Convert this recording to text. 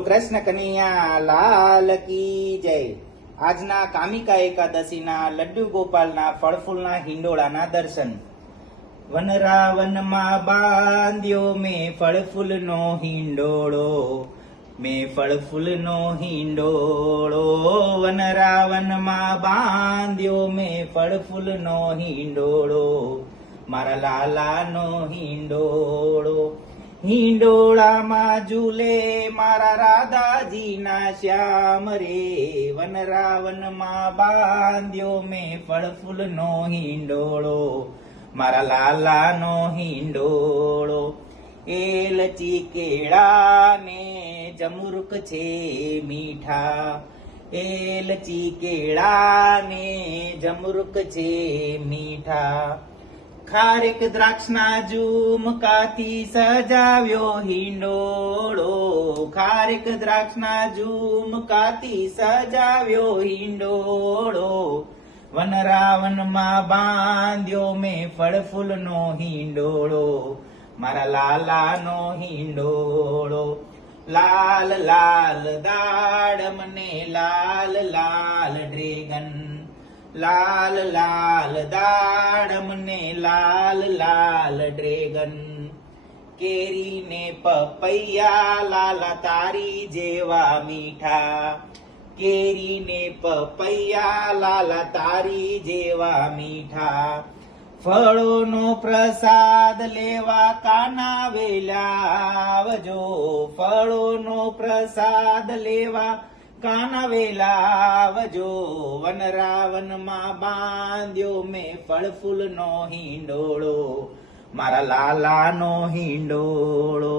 કૃષ્ણ કનૈયા લાલ કી જય। આજના કામિકા એકાદશીના લડ્ડુ ગોપાલના ફળફૂલના હિંડોળાના દર્શન। વનરાવનમાં બાંધ્યો મેં ફળફૂલનો હિંડોળો, મેં ફળફૂલનો હિંડોળો। વનરાવનમાં બાંધ્યો મેં ફળફૂલનો હિંડોળો, મારા લાલાનો હિંડોળો। હિંડોળામાં ઝૂલે મારા રાધાજીના શ્યામ રે, વનરાવનમાં બાંધ્યો મેં ફળફૂલનો હિંડોળો, મારા લાલાનો હિંડોળો। એલચી કેળા ને જમરૂક છે મીઠા, એલચી કેળા ને જમરૂક છે મીઠા। ખારેક દ્રાક્ષના ઝુમકાથી સજાવ્યો હિંડોળો, ખારેક દ્રાક્ષના ઝુમકાથી સજાવ્યો હિંડોળો। વનરાવનમાં બાંધ્યો મેં ફળફૂલનો હિંડોળો, મારા લાલાનો હિંડોળો। લાલ લાલ દાડમ ને લાલ લાલ ડ્રેગન, લાલ લાલ દાડમ ને લાલ લાલ ડ્રેગન। કેરી ને પપૈયા લાલા તારી જેવા મીઠા, કેરી ને પપૈયા લાલા તારી જેવા મીઠા। ફળોનો પ્રસાદ લેવા કાના વેલા આવજો, ફળોનો પ્રસાદ લેવા કાના વેલા આવજો। વનરાવનમાં બાંધ્યો મેં ફળફૂલનો હિંડોળો, મારા લાલાનો હિંડોળો।